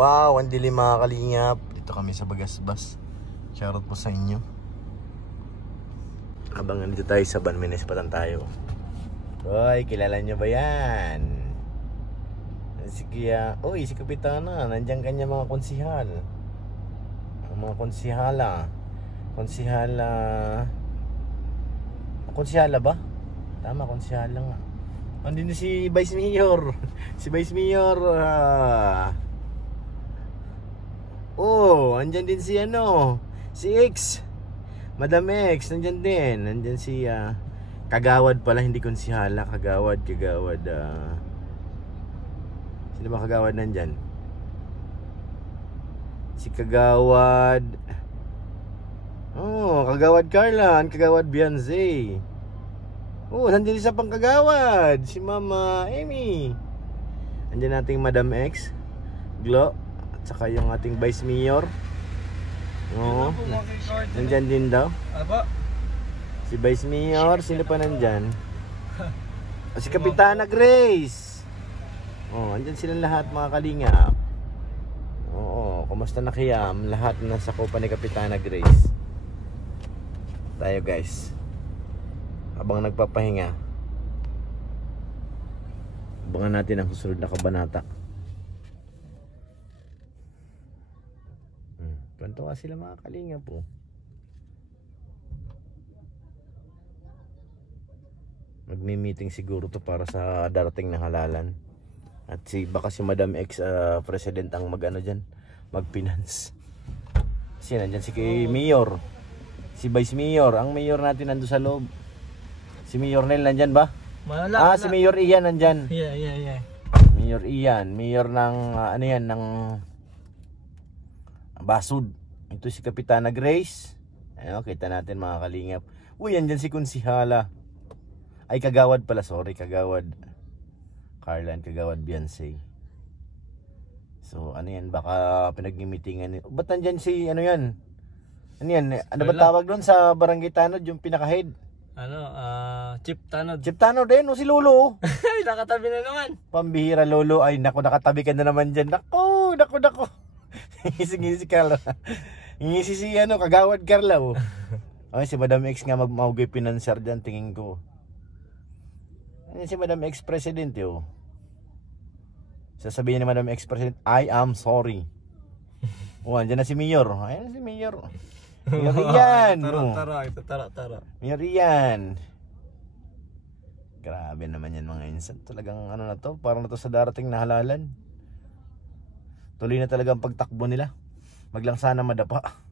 Wow, ang dilim mga kalingap. Dito kami sa Bagasbas. Shoutout po sa inyo. Habang nandito tayo sa Banminespatan tayo. Hoy, kilala nyo ba yan? Si Kia, si Kapitana. Nandiyan kanya mga konsihal. Ang mga konsihala. Konsihala ba? Tama, konsihala nga. Andun si Vice Mayor. Si Vice Mayor. Andyan din si si X. Madam X, nandyan din. Nandyan si Kagawad pala, hindi konsihala. Kagawad. Sino ba Kagawad nandyan? Si Kagawad. Kagawad Carlan, Kagawad Beyonce. Nandyan isa pang Kagawad, si Mama Amy. Nandyan nating Madam X, Glo, at saka yung ating Vice Mayor. Nandyan din daw. Si Vice Mayor, sino pa nandyan? Si Kapitana Grace. Andyan silang lahat mga kalingap. Kumusta na kayam? Lahat nasa kupa ni Kapitana Grace. Tayo guys, habang nagpapahinga, abangan natin ang susunod na kabanata. Tuwa sila mga kalingap po. Magmi-meeting siguro to para sa darating na halalan. At baka si Madam X President ang dyan, mag-finance. Kasi nandyan si Mayor, si Vice Mayor. Ang Mayor natin nandun sa loob. Si Mayor Nel nandyan ba? Wala. Si Mayor Ian nandyan. Yeah. Mayor Ian. Mayor ng ng Basud. Ito si Kapitana Grace. Ayun, kita natin mga kalingap. Andyan si Konsihala. Ay, Kagawad pala, sorry. Kagawad Carlan, Kagawad Beyonce. So, yan? Baka pinag-meetingan. Ba't nandyan si, yan? Ano ba tawag doon sa Barangay Tanod, yung pinaka-head? Chip Tanod. Chip Tanod din, si Lolo. Nakatabi na naman. Pambihira, Lolo. Ay, naku, nakatabi ka na naman dyan. Naku. Sige, si Carla. Ngisi si Kagawad Carla. Si Madam X nga magmahugay pinansyar dyan, tingin ko. Si Madam X President sasabihin ni Madam X President, I am sorry. Andyan na si Mayor. Ayan na si Mayor. Mayor Ian. Tara. Mayor Ian. Grabe naman yan mga insan. Talagang na to, parang na to sa darating na halalan. Tuloy na talagang pagtakbo nila. Maglang sana madapa.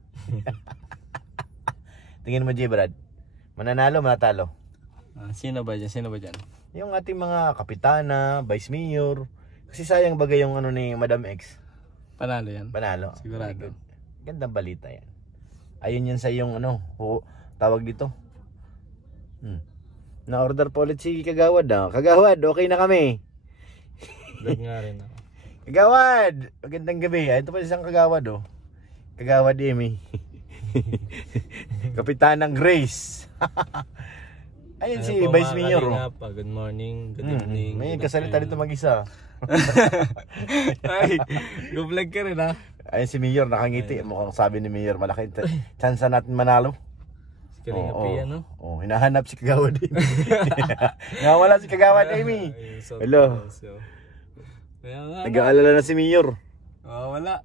Tingin mo, J. Brad, mananalo, manatalo? Sino ba dyan? Yung ating mga kapitana, vice mayor. Kasi sayang bagay yung ni Madam X. Panalo yan? Panalo. Sigurado. Gandang balita yan. Ayun yan sa yung tawag dito. Na-order po ulit si Kagawad. Kagawad, okay na kami. Good nga rin ako. Kagawad, magandang gabi. Ito pa isang Kagawad Kagawad Amy. Kapitanang Grace. Ayun si Vice Mayor. Good morning, good evening. May kasalita dito mag-isa. Ay, go vlog ka rin Ayun si Mayor, nakangiti. Mukhang sabi ni Mayor, malaki chance natin manalo. Si Kalinga hinahanap si Kagawad Amy. Nawala si Kagawad Amy. Hello. Nag-aalala na si Mayor. Wala.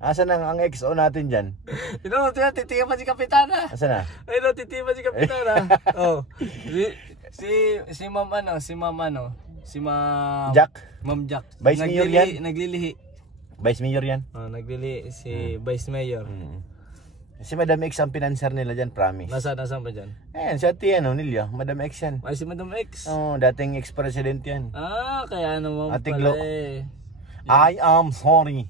Asan ang XO natin dyan? Titiya pa si Kapitana. Asan na? Titiya pa si Kapitana. Si Ma'am Jack. Ma'am Jack. Vice Mayor yan? Naglilihi. Vice Mayor yan? Naglilihi si Vice Mayor. Si Madam X ang pinansyar nila dyan, promise. Nasaan pa dyan? Ayan, si Ate Nilya, Madam X yan. Ay, si Madam X? Dating ex-president yan. Kaya naman Ate pala I am sorry.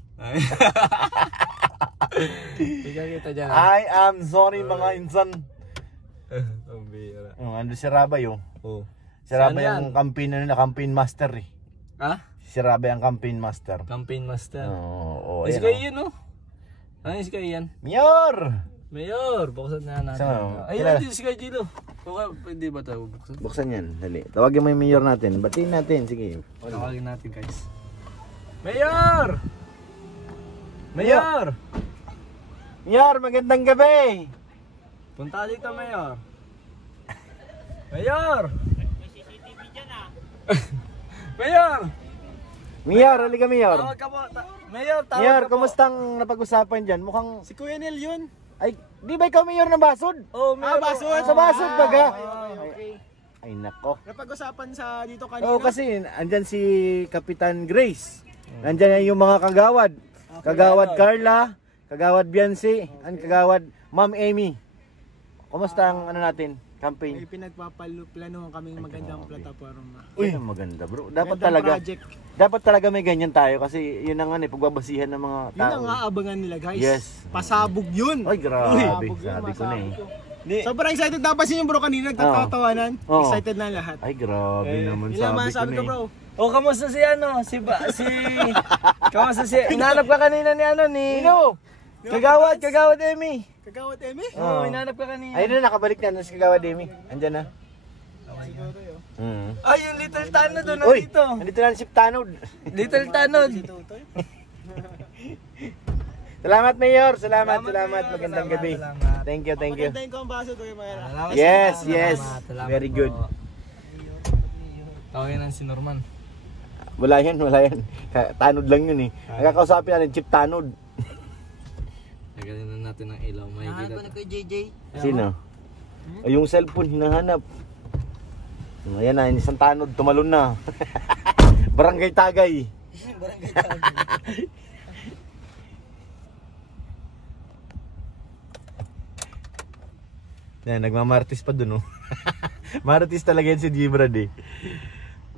Kita dyan. I am sorry mga insan. Ang bira. Ando si Rabay Si Rabay ang campaign master Si Rabay ang campaign master. Campaign master. Is kayo yun is kayo yan? Mayor, buksan na natin. Ayun, si Kuya Gilo. Pwede ba tayo buksan? Buksan yan, dali. Tawagin mo yung mayor natin. Batiin natin, sige. Tawagin natin guys. Mayor! Mayor! Mayor, magandang gabi! Punta dito, Mayor. Mayor! Mayor! Mayor, halika Mayor. Tawag ka po. Mayor, tawag Mayor, ka po. kumusta ang napag-usapan dyan? Mukhang... Si Kuya Nel yun. Ay, di ba ikaw Mayor ng Basod? Oh, Mayor. Basod! Sa Basod baga? Okay. Ay nako. Napag-usapan sa dito kanina. Oo, kasi andyan si Kapitan Grace. Nandyan yung mga kagawad. Kagawad Carla, Kagawad Biancy, and Kagawad Ma'am Amy. Kumusta ang ano natin? Campaign? May pinagpapaplanohan kaming magandang plataforma. Uy, maganda bro. Dapat Magandang talaga. project. Dapat talaga may ganyan tayo kasi yun ang pagbabasihan ng mga Yun tao. ang aabangan nila guys. Yes. Pasabog yun. Ay, grabe. Pasabog yun, Sabi ko na eh. Sobrang excited dapat yun bro kanina. Nagtatawanan. Oo. Excited na lahat. Ay, grabe naman. Ilang Sabi ko masabi na ko eh. bro. Oh, kamusta si ano? Kamusta si... Hinanap ka kanina ni ano ni... Sino? Kagawad Amy. Kagawad Emi? Oh, hinanap ka kanina. Ayun na, nakabalik na si Kagawad Amy. Andyan na. Siguro yun. Ay, yung Little Tanod doon Uy, nandito. nandito na si Tanod. Little Tanod. Tutoy. Salamat Mayor, salamat. Mayor. Magandang Salamat, gabi. salamat. Thank you. Maganda yung kambaso to yung mga Salamat, Yes, salamat, yes. salamat Very po. good. Tawagin lang si Norman. Wala yan. Tanod lang yun eh. Nakakausapin natin, Chip Tanod. Nagalin na natin ang ilaw. May gila. kay JJ. Sino? Ay, yung cellphone, hinahanap. Ayan na, isang Tanod, tumalon na. Barangay Tagay. Barangay Tagay. Yan, nagmamartis pa dun oh. Marites talaga yan si Gibrad eh.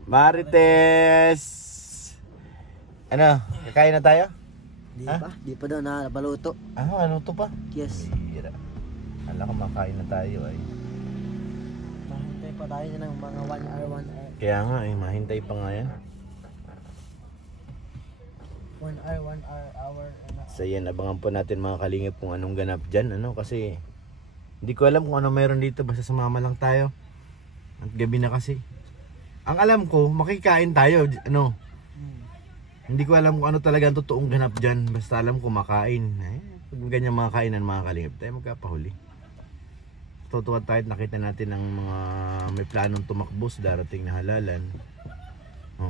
Marites! Ano, kakain na tayo? Di pa? Di pa daw nabaluto. Ano to pa? Yes. Bira. Alam ko makain na tayo ay. Mahintay pa tayo ng mga 1 hour, 1 hour. Kaya nga eh, mahintay pa nga yan. 1 hour, 1 hour. So yan, abangan po natin mga kalingap kung anong ganap dyan. Ano, kasi hindi ko alam kung ano meron dito. Basta sumama lang tayo. At gabi na kasi. Ang alam ko, makikain tayo. Ano, hindi ko alam kung ano talaga ang totoong ganap dyan. Basta alam ko makain. Pag ganyan mga kainan mga kalingap, tayo magkapahuli. Tutuwa tayo at nakita natin ang mga may planong tumakbo sa darating na halalan.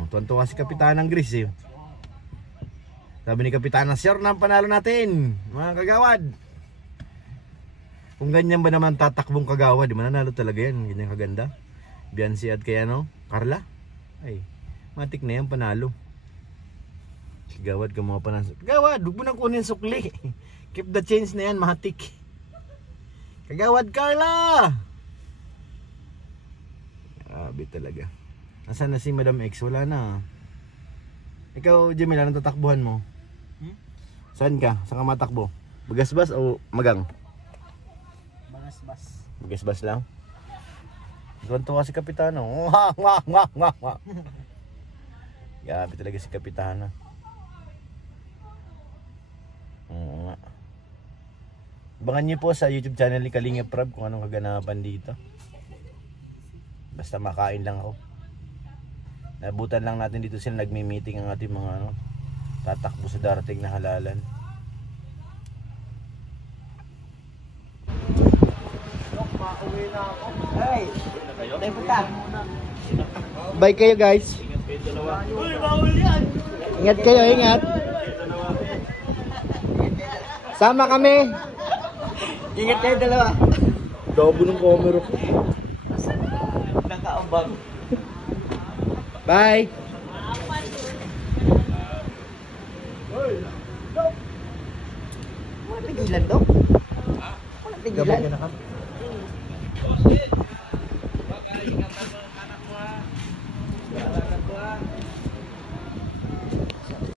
Tuwan-tuwa si Kapitanang Grace eh. Sabi ni Kapitan, sure na ang panalo natin, mga kagawad. Kung ganyan ba naman tatakbong kagawad, mananalo talaga yan, ganyan kaganda. Biancy at kaya no, Carla. Ay, matik na yan, panalo. Kagawad ka mga panalo. Kagawad, huwag mo nang kunin sukli. Keep the change na yan, matik. Kagawad Carla! Grabe talaga. Nasaan na si Madam X? Wala na. Ikaw, Jamil, anong tatakbuhan mo? Saan ka? Saan ka matakbo? Bagasbas o magang? Bagas-bas. Bagasbas lang? Tuwan-tuwa si Kapitano. Grabe talaga si Kapitano. Oo nga. Abangan niyo po sa YouTube channel ni Kalingap Prab kung anong kaganapan dito. Basta makain lang ako. Nabutan lang natin dito sila nagmi-meeting ang ating mga tatakbo sa darating na halalan. Pauwi na ako. Hey! Tayo punta. Bye kayo guys. Uy, bawal yan! Ingat kayo, ingat. Sama kami. Ingat kayo dalawa. Gabo ng camera ko. Nakaambang. Bye. Walang tigilan daw. Walang tigilan. Gabo ka na ka.